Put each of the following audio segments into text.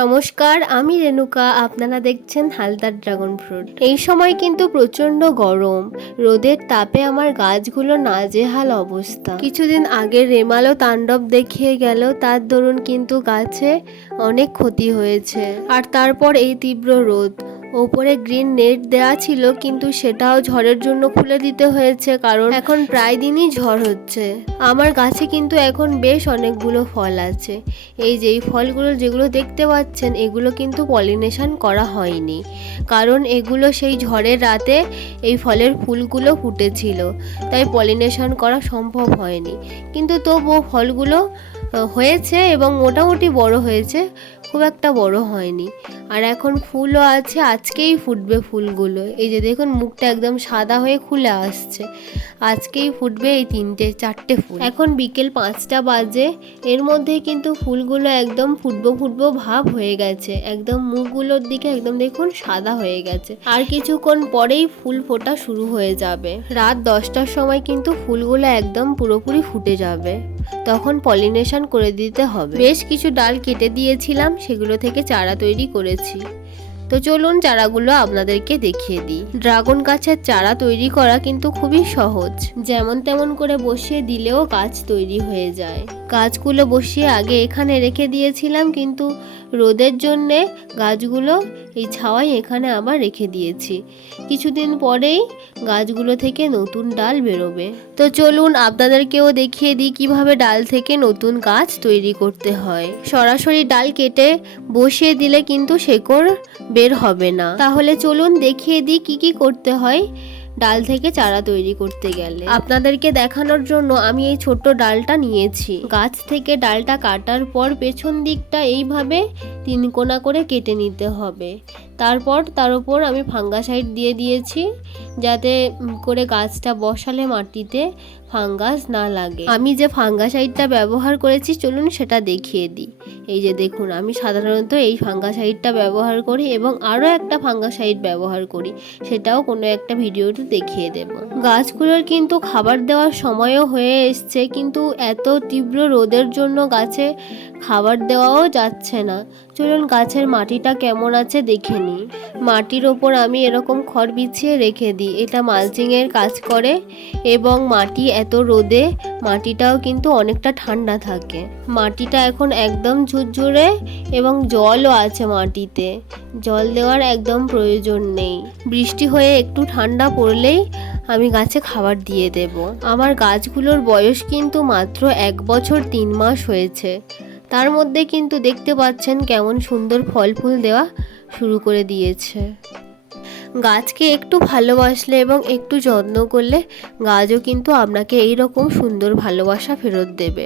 নমস্কার, আমি রেণুকা। আপনারা দেখছেন হালদার ড্রাগন ফ্রুট। এই সময় কিন্তু প্রচণ্ড গরম, রোদের তাপে আমার গাছগুলো নাজেহাল অবস্থা। কিছুদিন আগে রেমালও তাণ্ডব দেখিয়ে গেল, তার দরুন কিন্তু গাছে অনেক ক্ষতি হয়েছে। আর তারপর এই তীব্র রোদ, ওপরে গ্রিন নেট দেওয়া ছিল কিন্তু সেটাও ঝড়ের জন্য খুলে দিতে হয়েছে, কারণ এখন প্রায় দিনই ঝড় হচ্ছে। আমার গাছে কিন্তু এখন বেশ অনেকগুলো ফল আছে। এই যে এই ফলগুলো যেগুলো দেখতে পাচ্ছেন, এগুলো কিন্তু পলিনেশন করা হয়নি, কারণ এগুলো সেই ঝড়ের রাতে এই ফলের ফুলগুলো ফুটেছিল, তাই পলিনেশন করা সম্ভব হয়নি। কিন্তু তবুও ফলগুলো হয়েছে এবং মোটামুটি বড় হয়েছে, খুব একটা বড় হয়নি। আর এখন ফুলও আছে, আজকেই ফুটবে ফুলগুলো। এই যে দেখুন, মুখটা একদম সাদা হয়ে খুলে আসছে। আজকেই ফুটবে এই 3-4টে ফুল। এখন বিকেল 5টা বাজে, এর মধ্যে কিন্তু ফুলগুলো একদম ফুটবো ভাব হয়ে গেছে। একদম মুখগুলোর দিকে একদম দেখুন সাদা হয়ে গেছে। আর কিছুক্ষণ পরেই ফুল ফোটা শুরু হয়ে যাবে। রাত 10টার সময় কিন্তু ফুলগুলো একদম পুরোপুরি ফুটে যাবে, তখন পলিনেশন করে দিতে হবে। বেশ কিছু ডাল কেটে দিয়েছিলাম, সেগুলো থেকে চারা তৈরি করেছি। তো চলুন চারাগুলো আপনাদেরকে দেখিয়ে দিই। ড্রাগন গাছের চারা তৈরি করা কিন্তু খুবই সহজ, যেমন তেমন করে বসিয়ে দিলেও গাছ তৈরি হয়ে যায়। গাছগুলো বসিয়ে আগে এখানে রেখে দিয়েছিলাম, কিন্তু রোদের জন্যে গাছগুলো এই ছাওয়ায় এখানে আবার রেখে দিয়েছি। কিছুদিন পরেই গাছগুলো থেকে নতুন ডাল বেরোবে। তো চলুন আপনাদেরকেও দেখিয়ে দিই কিভাবে ডাল থেকে নতুন গাছ তৈরি করতে হয়। সরাসরি ডাল কেটে বসিয়ে দিলে কিন্তু শেকড় বের হবে না। তাহলে চলুন দেখিয়ে দিই কি কি করতে হয় ডাল থেকে চারা তৈরি করতে গেলে। আপনাদেরকে দেখানোর জন্য আমি এই ছোট্ট ডালটা নিয়েছি। গাছ থেকে ডালটা কাটার পর পেছন দিকটা এইভাবে 3 কোনা করে কেটে নিতে হবে। তারপর তার উপর আমি ফাঙ্গাসাইড দিয়ে দিয়েছি, যাতে করে গাছটা বসালে মাটিতে ফাঙ্গাস না লাগে। আমি যে ফাঙ্গাসাইডটা ব্যবহার করেছি চলুন সেটা দেখিয়ে দিই। এই যে দেখুন, আমি সাধারণত এই ফাঙ্গাসাইডটা ব্যবহার করি এবং আরও একটা ফাঙ্গাসাইড ব্যবহার করি, সেটাও কোনো একটা ভিডিওতে দেখিয়ে দেব। গাছগুলোর কিন্তু খাবার দেওয়ার সময়ও হয়ে এসছে, কিন্তু এত তীব্র রোদের জন্য গাছে খাবার দেওয়াও যাচ্ছে না। চলুন গাছের মাটিটা কেমন আছে দেখে নিই। মাটির ওপর আমি এরকম খড় বিছিয়ে রেখে দিই, এটা মালচিংয়ের কাজ করে এবং মাটি এত রোদে মাটিটাও কিন্তু অনেকটা ঠান্ডা থাকে। মাটিটা এখন একদম ঝুরঝুরে এবং জলও আছে মাটিতে, জল দেওয়ার একদম প্রয়োজন নেই। বৃষ্টি হয়ে একটু ঠান্ডা পড়লেই আমি গাছে খাবার দিয়ে দেব। আমার গাছগুলোর বয়স কিন্তু মাত্র 1 বছর 3 মাস হয়েছে, তার মধ্যে কিন্তু দেখতে পাচ্ছেন কেমন সুন্দর ফল ফুল দেওয়া শুরু করে দিয়েছে। গাছকে একটু ভালোবাসলে এবং একটু যত্ন করলে গাছও কিন্তু আপনাকে এই রকম সুন্দর ভালোবাসা ফেরত দেবে।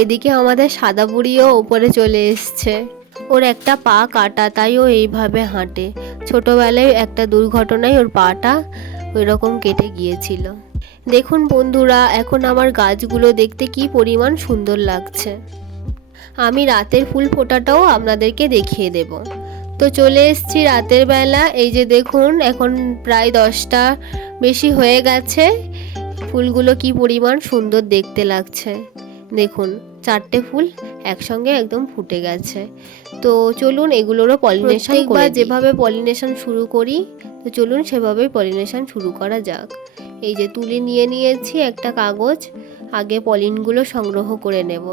এদিকে আমাদের সাদা বুড়িও ওপরে চলে এসছে। ওর একটা পা কাটা, তাই ও এইভাবে হাঁটে। ছোটবেলায় একটা দুর্ঘটনায় ওর পাটা ওই রকম কেটে গিয়েছিল। দেখুন বন্ধুরা, এখন আমার গাছগুলো দেখতে কি পরিমাণ সুন্দর লাগছে। আমি রাতের ফুল ফোটাটাও আপনাদেরকে দেখিয়ে দেব। তো চলে এসেছি রাতের বেলা। এই যে দেখুন, এখন প্রায় 10টা বেশি হয়ে গেছে। ফুলগুলো কি পরিমাণ সুন্দর দেখতে লাগছে। দেখুন, 4টে ফুল একসঙ্গে একদম ফুটে গেছে। তো চলুন এগুলোরও পলিনেশন করে দিই। যেভাবে পলিনেশন শুরু করি, তো চলুন সেভাবেই পলিনেশন শুরু করা যাক। এই যে তুলে নিয়েছি একটা কাগজ, আগে পলিনগুলো সংগ্রহ করে নেব।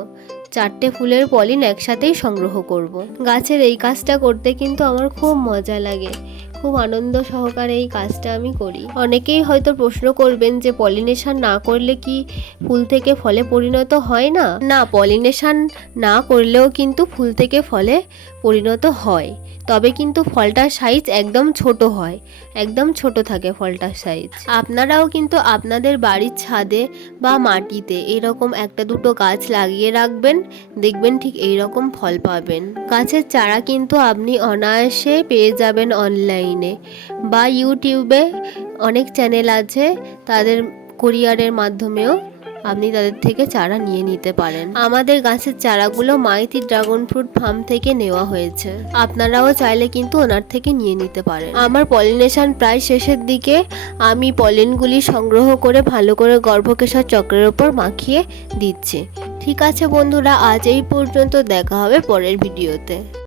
4টে ফুলের পলিন একসাথেই সংগ্রহ করব। গাছের এই কাজটা করতে কিন্তু আমার খুব মজা লাগে, খুব আনন্দ সহকারে এই কাজটা আমি করি। অনেকেই হয়তো প্রশ্ন করবেন যে পলিনেশন না করলে কি ফুল থেকে ফলে পরিণত হয় না? না, পলিনেশন না করলেও কিন্তু ফুল থেকে ফলে পরিণত হয়, তবে কিন্তু ফলটার সাইজ একদম ছোট হয়, একদম ছোট থাকে ফলটার সাইজ। আপনারাও কিন্তু আপনাদের বাড়ির ছাদে বা মাটিতে এরকম 1-2টো গাছ লাগিয়ে রাখবেন, দেখবেন ঠিক এইরকম ফল পাবেন। গাছের চারা কিন্তু আপনি অনায়াসে পেয়ে যাবেন অনলাইনে বা ইউটিউবে। অনেক চ্যানেল আছে, তাদের কুরিয়ারের মাধ্যমেও আপনি তাদের থেকে চারা নিয়ে নিতে পারেন। আমাদের গাছের চারাগুলো মাইতি ড্রাগন ফ্রুট ফার্ম থেকে নেওয়া হয়েছে, আপনারাও চাইলে কিন্তু ওনার থেকে নিয়ে নিতে পারেন। আমার পলিনেশন প্রায় শেষের দিকে। আমি পলিনগুলি সংগ্রহ করে ভালো করে গর্ভকেশর চক্রের ওপর মাখিয়ে দিচ্ছি। ঠিক আছে বন্ধুরা, আজ এই পর্যন্ত, দেখা হবে পরের ভিডিওতে।